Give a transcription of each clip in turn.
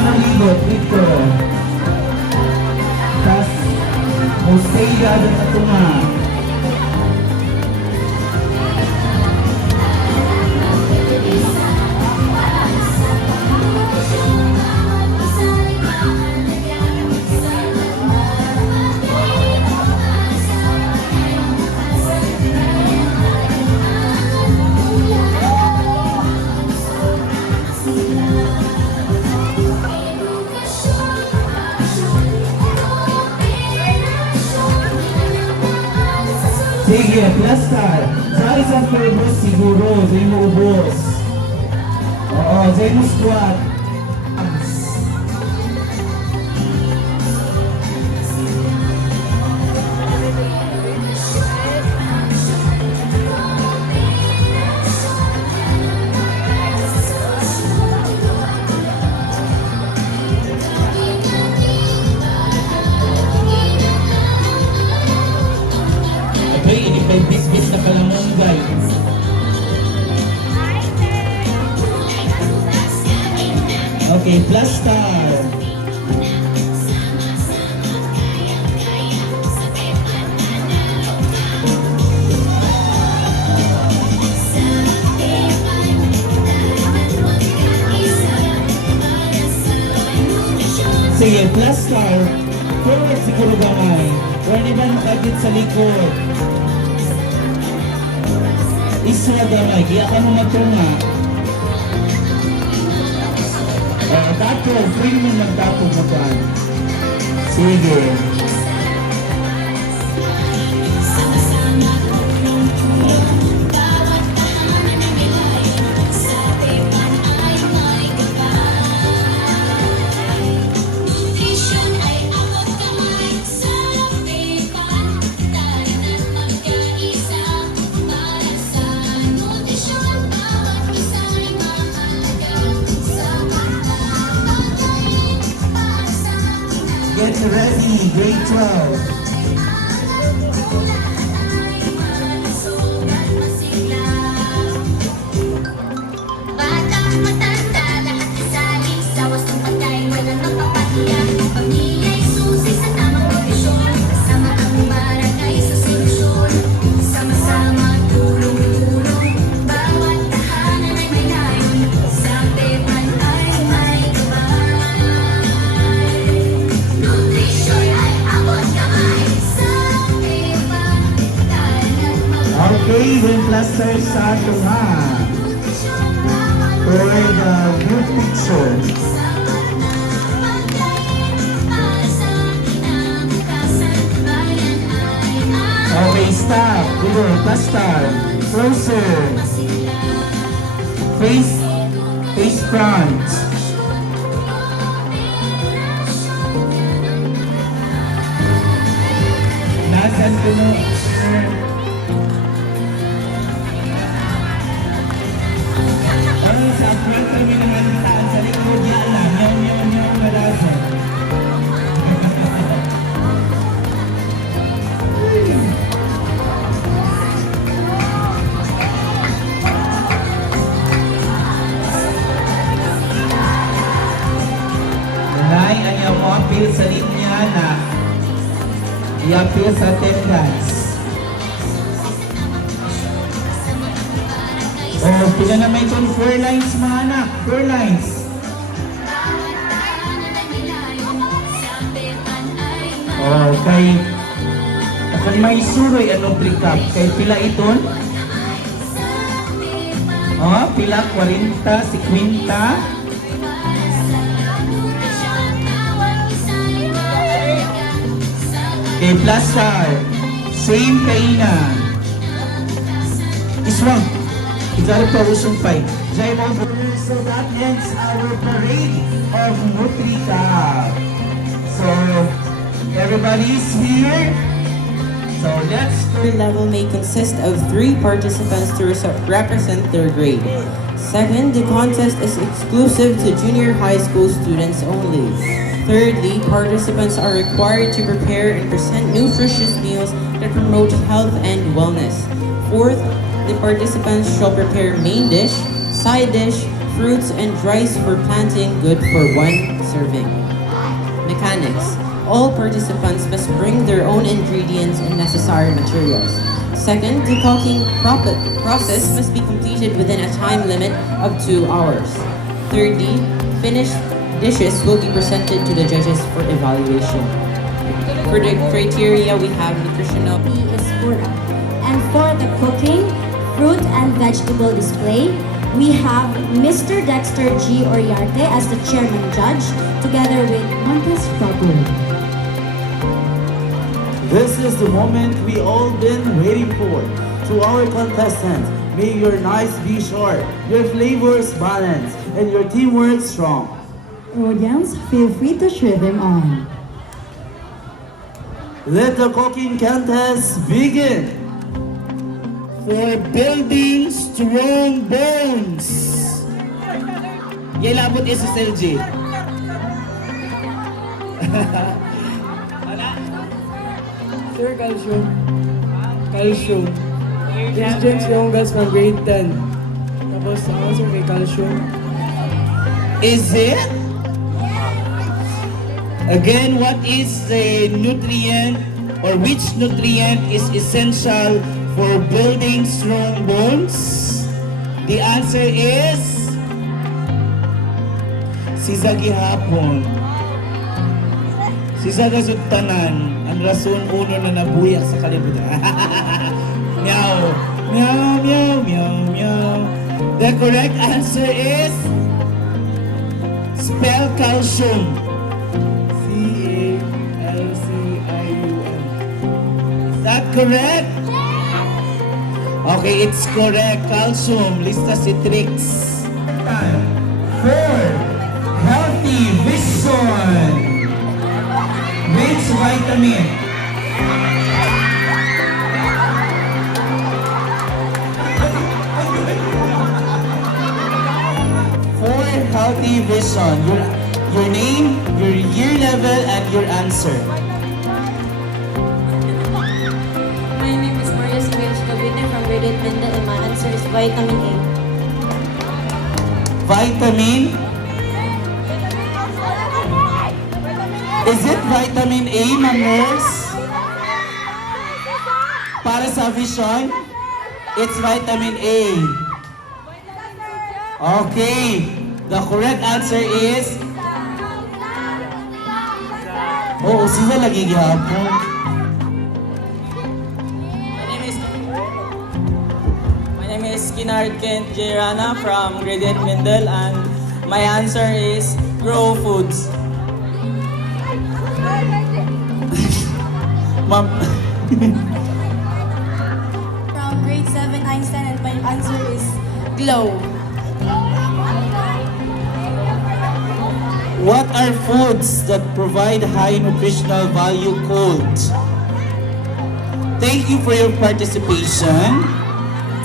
nalibot dito. Tas, Mosea dan Atunga. Sige, plastar. Sa isang turbos siguro, dahil mo ubos. Oo, dahil mo squat. Ini may bis-bis na kalamunggay. Okay, plastar. Sige, plastar. Forward siguro gamay. Pwede ba nakagit sa likod? Isa gamay, kaya ka mo magtunga. Tapo, free mo magtapo mo pa. Sige. Get ready, grade 12. Batang matanda, lahat kasali sa wastong pagkain, wala nang papatiyan. Pamilya'y susi sa tamang kondisyon, kasama ang barangay sa solusyon. Sama-sama tulong-tulong, bawat tahanan ay may layon, sa pepan ay may gabay. Nutrisyon ay abot kamay, sa pepan tayo nagmamahal. Okay, yung plaster sa tunga. For the group picture. Okay, stop. Dito, plaster. Closer. Face front. Nasaan ko no? Sa front kami nangantaan sa likod niya lang. Yung malasa. Nanay, ayaw mo appeal sa linya na i-appeal sa attendance. Oh, pila na may itong 4 lines mga anak. 4 lines. Oh, kay may suroy anong plikap. Kay pila iton? Oh, pila 40, 50. Okay, plastar. Same kainan. Iswang. Ikari pa usong fight. So that ends our parade of Nutricab. So, everybody's here. So let's Third level may consist of 3 participants to represent their grade. Second, the contest is exclusive to junior high school students only. Thirdly, participants are required to prepare and present nutritious meals that promote health and wellness. Fourth, the participants shall prepare main dish, side dish, fruits and rice for planting, good for 1 serving. Mechanics. All participants must bring their own ingredients and necessary materials. Second, the cooking process must be completed within a time limit of 2 hours. Thirdly, finished dishes will be presented to the judges for evaluation. For the criteria, we have nutritional. B is Pura. And for the cooking, fruit and vegetable display, we have Mr. Dexter G. Oriarte as the chairman judge, together with Montes Fagur. This is the moment we all been waiting for. To our contestants, may your knives be sharp, your flavors balanced, and your teamwork strong. Audience, feel free to cheer them on. Let the cooking contest begin. For building strong bones. Yelabot is SLG. Sir, calcium. Calcium. James James Yongas from grade 10. Tapos ang answer kay calcium. Is it? Again, what is the nutrient or which nutrient is essential for building strong bones? The answer is Sisa gihapon. Sisa gasugtanan. Ang rason uno na nabuyak sa kalibutan. Meow. Meow, meow, meow, meow. The correct answer is spell calcium. C-A-L-C-I-U-M. Is that correct? Okay, it's correct. Calcium. Lista si Trix. For healthy vision. Which vitamin? For healthy vision. Your name, your year level, and your answer. My name is Maria Simeon Cavite from grade 8 Mendel, and my answer is vitamin A. Vitamin? Is it vitamin A, ma'am nurse? Para sa vision? It's vitamin A. Okay. The correct answer is... Oo, sila lagi gihapon. My name is Kinard Kent J. Rana from grade 8 Mindel, and my answer is grow foods. Ma'am... From grade 7 Einstein, and my answer is glow. What are foods that provide high nutritional value cold? Thank you for your participation.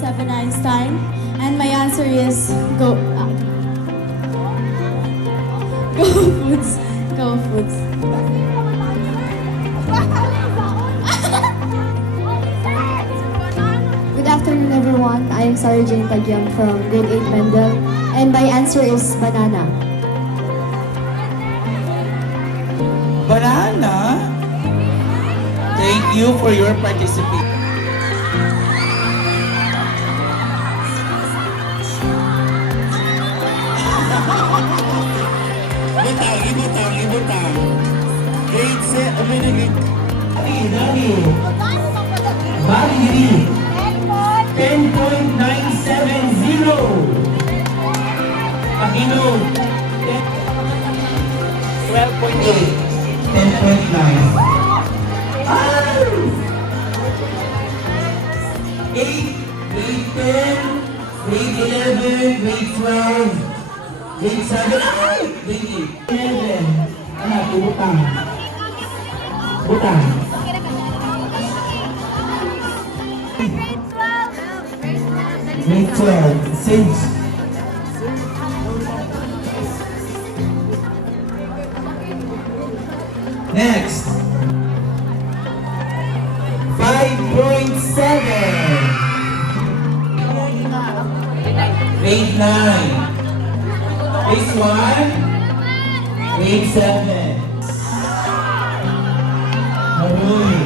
7 Einstein, and my answer is go. Go foods. Go foods. Good afternoon, everyone. I am Sarah Jane Tagyam from grade 8 Mendel, and my answer is banana. Banana? Thank you for your participation. Ibutang. Grade 7, Dami. Bali. 10.970. Aquino. 12.8. 10.9. 8, grade 10, grade 11, grade 12, grade 7, grade 8. 11. Butang. Grade 12, Sage. Next. 5.7. Grade 9. This one, grade 7. Marumi.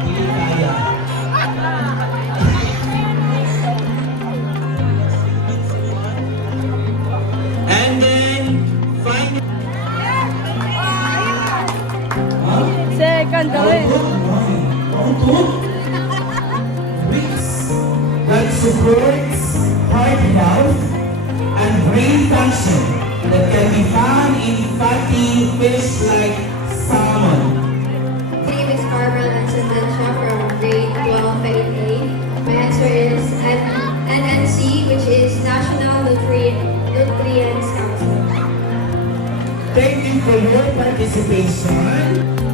Hindi kaya. And then, finally, Second daw eh. that supports heart health and brain function that can be found in fatty fish like salmon. My name is Barbara Lansandancia from grade 12A. My answer is NNC, which is National Nutrients Council. Thank you for your participation.